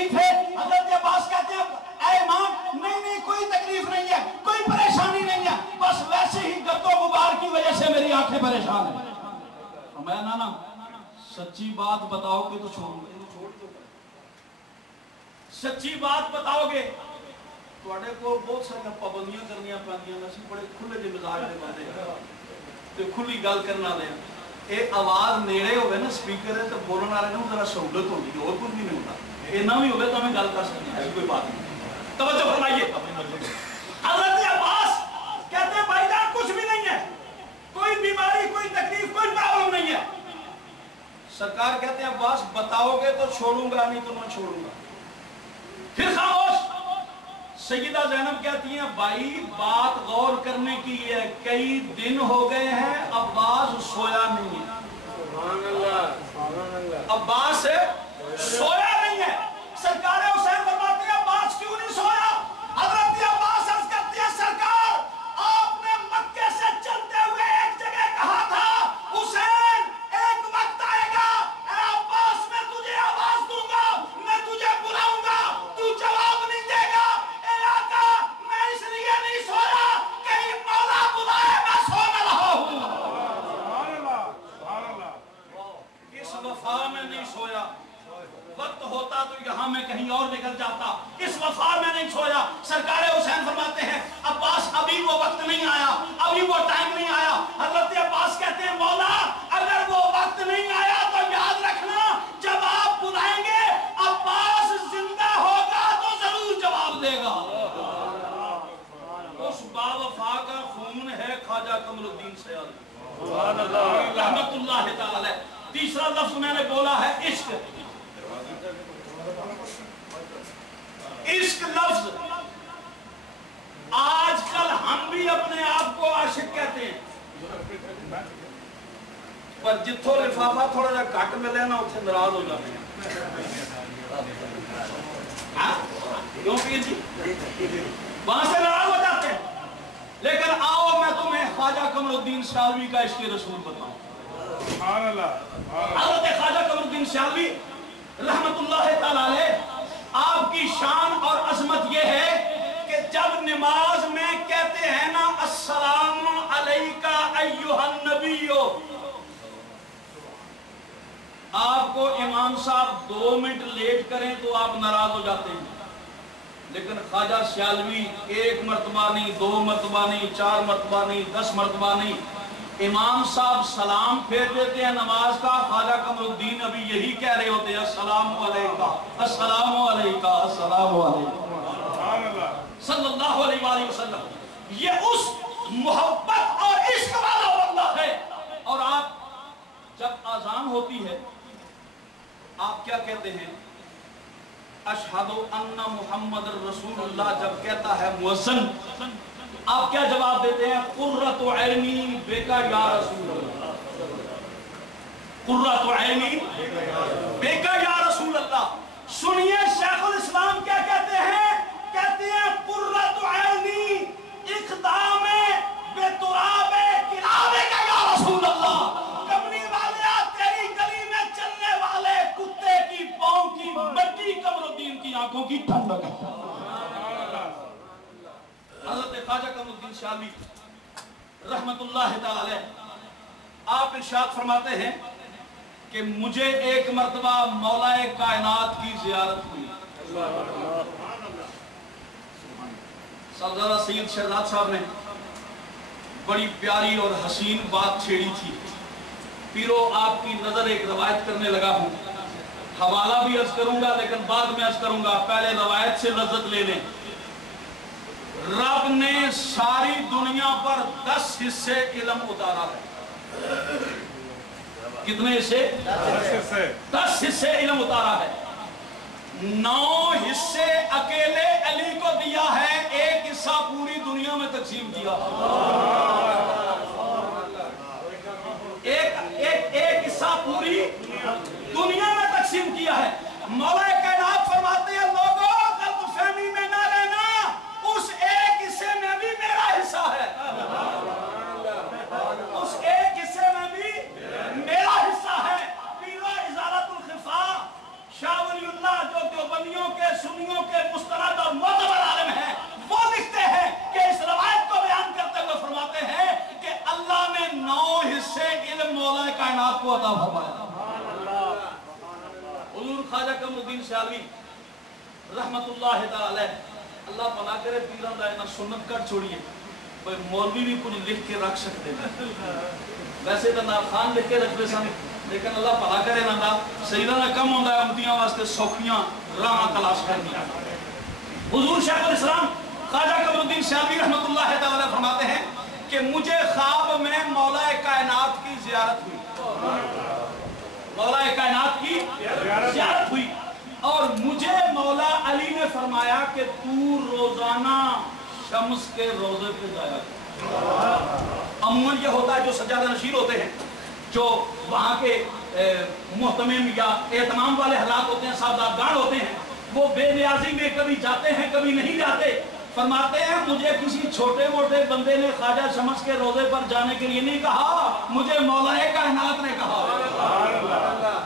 حضرت عباس کہتے ہیں اے امام نہیں کوئی تکلیف نہیں ہے، کوئی پریشانی نہیں ہے، بس ویسے ہی گرد و غبار کی وجہ سے میری آنکھیں پریشان ہیں۔ میں نا سچی بات بتاؤ گے تو چھوڑوں گے، سچی بات بتاؤ گے تواڈے کو بہت ساری پابندیاں کرنیاں پیندیاں، اسی بڑے کھلے دے مزاج دے بندے تے کھلی گل کرنا دے اے آواز نیڑے ہوئے نا سپیکر ہے تو بولن والے نوں ذرا سہولت ہوندی ہے، اور کچھ بھی نہیں ہوتا، اتنا بھی ہوگا تو ہمیں گل کر سکتے ہیں، ایسی کوئی بات نہیں۔ توجہ فرمائیے، حضرت عباس کہتے ہیں بھائی جان کچھ بھی نہیں ہے، کوئی بیماری، کوئی تکلیف، کوئی پرابلم نہیں ہے۔ سرکار کہتے ہیں عباس بتاؤ گے تو چھوڑوں گا، نہیں تو میں چھوڑوں گا۔ پھر خاموش۔ سیدہ زینب کہتی ہیں بھائی بات غور کرنے کی ہے، کئی دن ہو گئے ہیں عباس سویا نہیں ہے، سبحان اللہ، عباس سویا نہیں ہے۔ سرکار حسین فرماتے ہیں عباس کیوں نہیں سویا؟ حضرت عباس عرض کرتے ہیں سرکار آپ نے مکے سے چلتے ہوئے ایک جگہ کہا تھا حسین ایک وقت آئے گا اے عباس میں تجھے آواز دوں گا، میں تجھے بلاؤں گا، تو جواب نہیں دے گا، اے آقا میں اس لیے نہیں سویا کہیں مولا بلائے میں سو نہ رہا ہوں، سبحان اللہ، سبحان اللہ، اس وفا میں نہیں سویا، وقت ہوتا تو یہاں میں کہیں اور نکل جاتا، اس وفا میں نہیں سویا۔ سرکار حسین فرماتے ہیں عباس ابھی وہ وقت نہیں آیا، ابھی وہ ٹائم نہیں آیا۔ حضرت عباس کہتے ہیں مولا اگر وہ وقت نہیں آیا تو یاد رکھنا جب آپ بلائیں گے عباس زندہ ہوگا تو ضرور جواب دے گا۔ اس باوفا کا خون ہے خواجہ قمر الدین سیالوی رحمت اللہ تعالی۔ تیسرا لفظ میں نے بولا ہے عشق۔ عشق لفظ آج کل ہم بھی اپنے آپ کو عاشق کہتے ہیں، پر جتھوں لفافہ تھوڑا جا گھٹ ملے نا اتنے ناراض ہو جاتے ہیں۔ کیوں پیر جی وہاں سے ناراض ہو جاتے ہیں۔ لیکن آؤ میں تمہیں خواجہ قمر الدین سیالوی کا عشق رسول بتاؤں۔ حضرت خواجہ قمر الدین سیالوی رحمت اللہ تعالی آپ کی شان اور عظمت یہ ہے کہ جب نماز میں کہتے ہیں نا السلام علیکہ ایھا النبی، آپ کو امام صاحب 2 منٹ لیٹ کریں تو آپ ناراض ہو جاتے ہیں، لیکن خواجہ سیالوی 1 مرتبہ نہیں، 2 مرتبہ نہیں، 4 مرتبہ نہیں، 10 مرتبہ نہیں، امام صاحب سلام پھیر دیتے ہیں نماز کا، خواجہ قمر الدین ابھی یہی کہہ رہے ہوتے ہیں السلام علیکہ السلام علیکہ السلام علیکہ صلی اللہ علیہ وآلہ وسلم۔ یہ اس محبت اور عشق والا بندہ ہے۔ اور آپ جب اذان ہوتی ہے آپ کیا کہتے ہیں؟ اشہد ان محمد رسول اللہ جب کہتا ہے مؤذن، آپ کیا جواب دیتے ہیں؟ قرۃ عینی بیکا یا رسول اللہ، قرۃ عینی بیکا یا رسول اللہ۔ سنیے شیخ الاسلام کیا کہتے ہیں؟ کہتے ہیں قرۃ عینی اقدام بے تراب کلابے کا یا رسول اللہ، کملی والے تیری گلی میں چلنے والے کتے کی پاؤں کی مٹی قمر الدین کی آنکھوں کی ٹھنڈک ہے۔ حضرت خواجہ قمر الدین سیالوی رحمت اللہ تعالی آپ ارشاد فرماتے ہیں کہ مجھے ایک مرتبہ مولا کائنات کی زیارت ہوئی، سردار سید شہزاد صاحب نے بڑی پیاری اور حسین بات چھیڑی تھی۔ پیرو آپ کی نظر ایک روایت کرنے لگا ہوں، حوالہ بھی عرض کروں گا لیکن بعد میں عرض کروں گا، پہلے روایت سے لذت لے لیں۔ رب نے ساری دنیا پر 10 حصے علم اتارا ہے۔ کتنے حصے؟ 10 حصے علم اتارا ہے۔ 9 حصے اکیلے علی کو دیا ہے، 1 حصہ پوری دنیا میں تقسیم کیا۔ ایک حصہ پوری دنیا میں تقسیم کیا ہے۔ مولا کائنات فرماتے ہیں لوگوں غلط فہمی میں نہ رہنا، اس ایک حصے میں بھی میرا حصہ ہے، اس ایک حصے میں بھی میرا حصہ ہے۔ پیرو ازالت الخفا شاہ ولی اللہ جو دیوبندیوں الدین سیالوی رحمت اللہ تعالی اللہ بنا کرے پیران دا اینا سنت کر چھوڑیے مولوی بھی کچھ لکھ کے رکھ سکتے ہیں ویسے تو نال خان لکھ کے رکھتے سن لیکن اللہ بھلا کرے نا سیدہ نے کم ہوتا ہے امتیاں واسطے سوکھیاں راہ تلاش کرنی حضور شیخ الاسلام خواجہ قمر الدین سیالوی رحمت اللہ تعالی فرماتے ہیں کہ مجھے خواب میں مولا کائنات کی زیارت ہوئی مولا کائنات کی زیارت ہوئی اور مجھے مولا علی نے فرمایا کہ تو روزانہ شمس کے روزے پہ جایا عموماً یہ ہوتا ہے جو سجادہ نشین ہوتے ہیں جو وہاں کے محتمم یا اہتمام والے حالات ہوتے ہیں سعادتگان ہوتے ہیں وہ بے نیازی میں کبھی جاتے ہیں کبھی نہیں جاتے فرماتے ہیں مجھے کسی چھوٹے موٹے بندے نے خواجہ شمس کے روزے پر جانے کے لیے نہیں کہا مجھے مولا کائنات نے کہا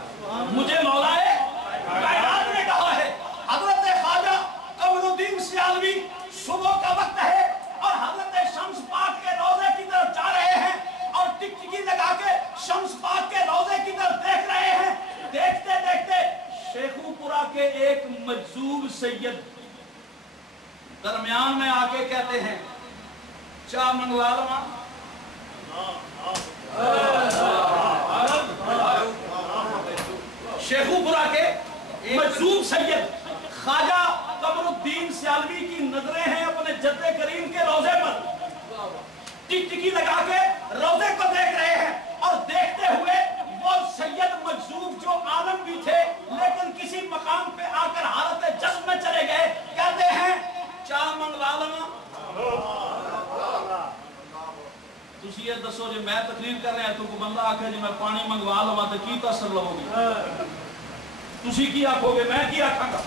مجھے مولا کائنات نے کہا ہے حضرت خواجہ قمر الدین سیالوی صبح کا وقت ہے اور حضرت شمس پاک کے روزے کی طرف جا رہے ہیں اور ٹکٹکی لگا کے شمس پاک کے روزے کی طرف دیکھ رہے ہیں دیکھتے دیکھتے شیخو پورا کے ایک مجذوب سید درمیان میں آ کے کہتے ہیں چاہ منگوا لواں شیخو پورا کے مجذوب سید خواجہ قمر الدین سیالوی کی نظریں ہیں اپنے جد کریم کے روزے پر ٹکٹکی لگا کے روزے کو دیکھ رہے ہیں اور دیکھتے ہوئے وہ سید مجذوب جو عالم بھی تھے لیکن کسی مقام پہ آ کر حالت جذب میں چلے گئے کہتے ہیں چاہ منگوا لواں تسی یہ دسو جی میں تقریر کر رہے ہیں تو کو بندہ آکھے جی میں پانی منگوا لواں تو کی تاثر لو گی تسی کی آکھو گے میں کی آکھاں گا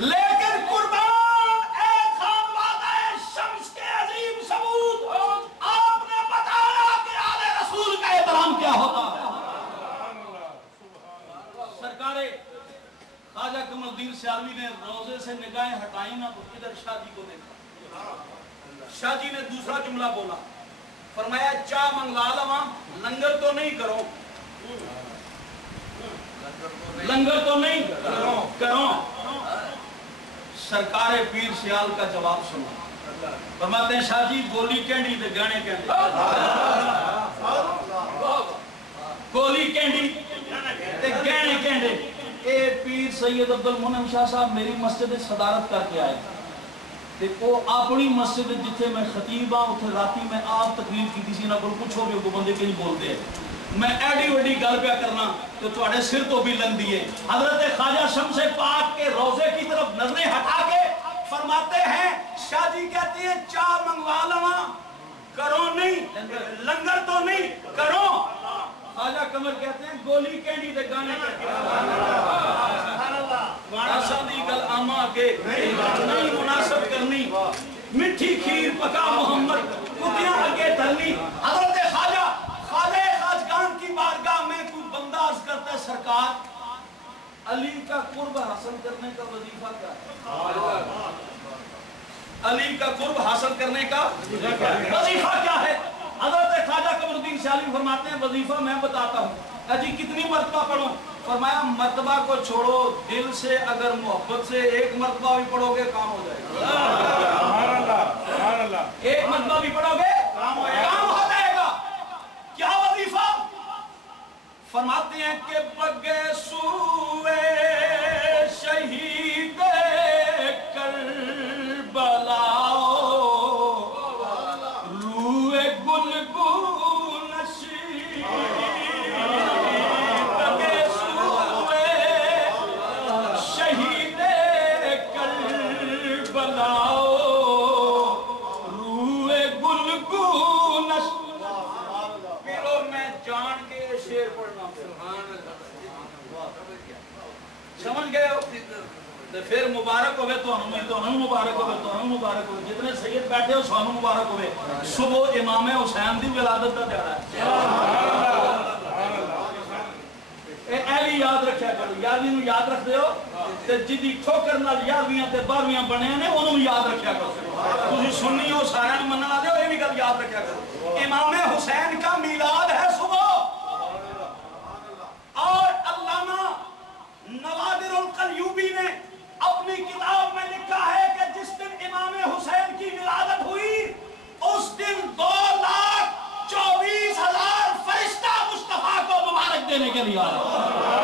لیکن قربان اے خانوادہ شمس کے عظیم ثبوت آپ نے بتایا کہ آل رسول کا احترام کیا ہوتا ہے سرکار خواجہ قمر الدین سیالوی نے روزے سے نگاہیں ہٹائیں نہ تو ادھر شاہ جی کو دیکھا شاہ جی نے دوسرا جملہ بولا فرمایا چاہ منگوا لواں لنگر تو نہیں کرو لنگر تو نہیں کرو سرکار پیر سیال کا جواب سنو فرماتے ہیں شاہ جی گولی کینڈی دے گانے کہتے گولی کینڈی دے گانے کہتے اے پیر سید عبدالمنعم شاہ صاحب میری مسجد صدارت کر کے آئے تے وہ اپنی مسجد جتھے میں خطیب ہاں اتھے راتی میں آپ تقریر کی تھی نہ کوئی پوچھو بھی وہ بندے کہیں بولتے ہیں میں ایڈی وڈی گل پہ کرنا تو تواڈے سر تو بھی لن دیے حضرت خواجہ شمس پاک کے روزے کی طرف نظریں ہٹا کے فرماتے ہیں شاہ جی کہتے ہیں چاہ منگوا لواں کرو نہیں لنگر تو نہیں کرو خواجہ قمر کہتے ہیں گولی کینڈی دے گانے ایسا دی گل آما کے نہیں مناسب کرنی مٹھی کھیر پکا محمد کتیاں آگے دھرنی حضرت خواجہ خواجہ خواجگان کی بارگاہ میں کوئی بندہ عرض کرتا ہے سرکار علی کا قرب حاصل کرنے کا وظیفہ کیا ہے علی کا قرب حاصل کرنے کا وظیفہ کیا ہے حضرت خواجہ قمر الدین سیالوی فرماتے ہیں وظیفہ میں بتاتا ہوں جی کتنی مرتبہ پڑھوں فرمایا مرتبہ کو چھوڑو دل سے اگر محبت سے ایک مرتبہ بھی پڑھو گے کام ہو جائے گا ایک مرتبہ بھی پڑھو گے کام ہو جائے گا کیا وظیفہ فرماتے ہیں کہ بگے سوئے شہید کربلا سمجھ گئے ہو پھر مبارک ہوئے تو ہم مبارک ہوئے تو ہم مبارک ہوئے جتنے سید بیٹھے ہو سانو مبارک ہوئے صبح امام حسین دی ولادت کا دیڑا ہے ایلی یاد رکھیا کرو یارویں نو یاد رکھ دیو تے جدی ٹھوکر نال 11ویں تے 12ویں بنے نے انہوں یاد رکھیا کرو تسی سنی ہو سارے منن والے ہو یہ بھی گل یاد رکھیا کرو امام حسین کا میلاد ہے صبح اور علامہ نوادر القلیوب دینے کے لیے آیا.